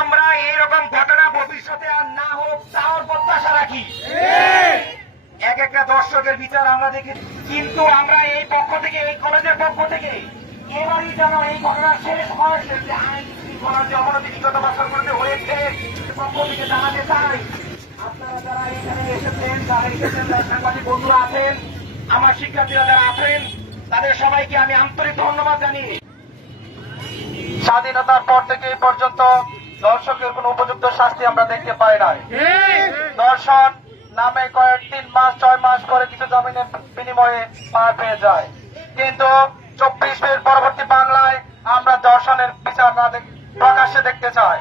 আমরা এইরকম ঘটনা ভবিষ্যতে আর না হোক তাও প্রত্যাশা রাখি। এক একটা দর্শকের বিচার আমরা দেখি কিন্তু আমরা এই পক্ষ থেকে এই কলেজের পক্ষ থেকে এবারই যেন এই ঘটনা শেষ হয় যে আইন শৃঙ্খলার যে পক্ষ থেকে জানাতে চাই। আপনারা যারা এখানে এসেছেন যারা এসেছেন সাংবাদিক বন্ধুরা আছেন আমার শিক্ষার্থীরা যারা আছেন তাদের সবাইকে আমি আন্তরিক ধন্যবাদ জানিয়ে স্বাধীনতার পর থেকে এই পর্যন্ত দর্শকের কোন উপযুক্ত শাস্তি আমরা দেখতে পাই নাই। দর্শন নামে কয়েক তিন মাস ছয় মাস করে কিছু জমিনের বিনিময়ে পার পেয়ে যায়। কিন্তু চব্বিশ এর পরবর্তী বাংলায় আমরা দর্শনের বিচার না প্রকাশ্যে দেখতে চাই।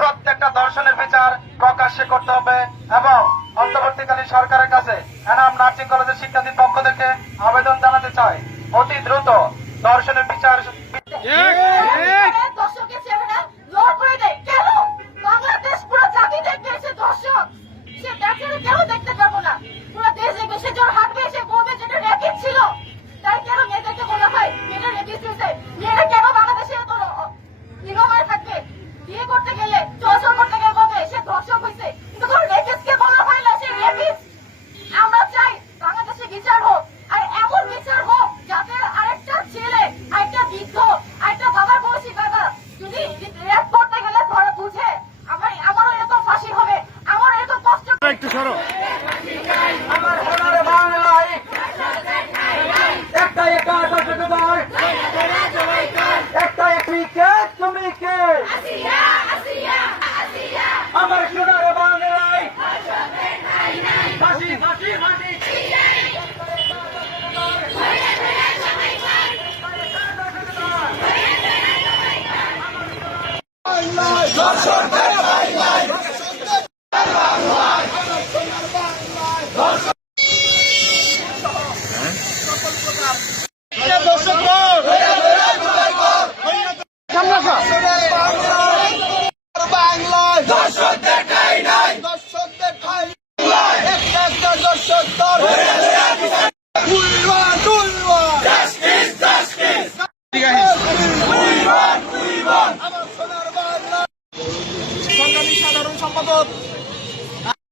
প্রত্যেকটা দর্শনের বিচার প্রকাশ্যে করতে হবে এবং অন্তর্বর্তীকালীন সরকারের কাছে এনাম নার্সিং কলেজের শিক্ষার্থীর পক্ষ থেকে আবেদন জানাতে চাই। অতি দ্রুত দর্শনের বিচার সরো। আমার সোনার বাংলায় একটা একা একটা একটা একই কে তুমি কে সাধারণ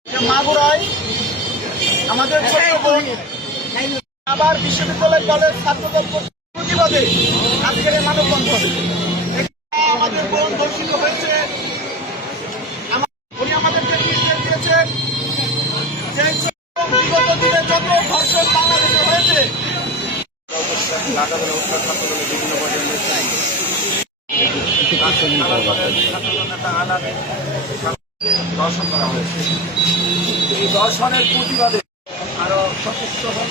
সম্পাদক আমাদের আবার বিশ্ববিদ্যালয় কলেজ ছাত্রদল প্রতিবাদে আজকের এই মানববন্ধন। আমাদের বোন ধর্ষিত হয়েছে। আমা- উনি আমাদেরকে নির্দেশ দিয়েছেন যে বিগত দিনে যত ধর্ষণ বাংলাদেশে হয়েছে দর্শন করা হয়েছে। এই দর্শনের প্রতিবাদে আরও সচেষ্ট হন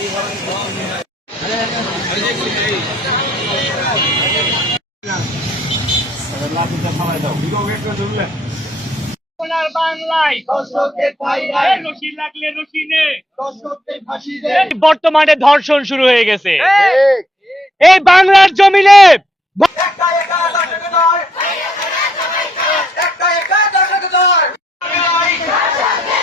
এই ধরনের বর্তমানে ধর্ষণ শুরু হয়ে গেছে। এই বাংলার জমিনে একটা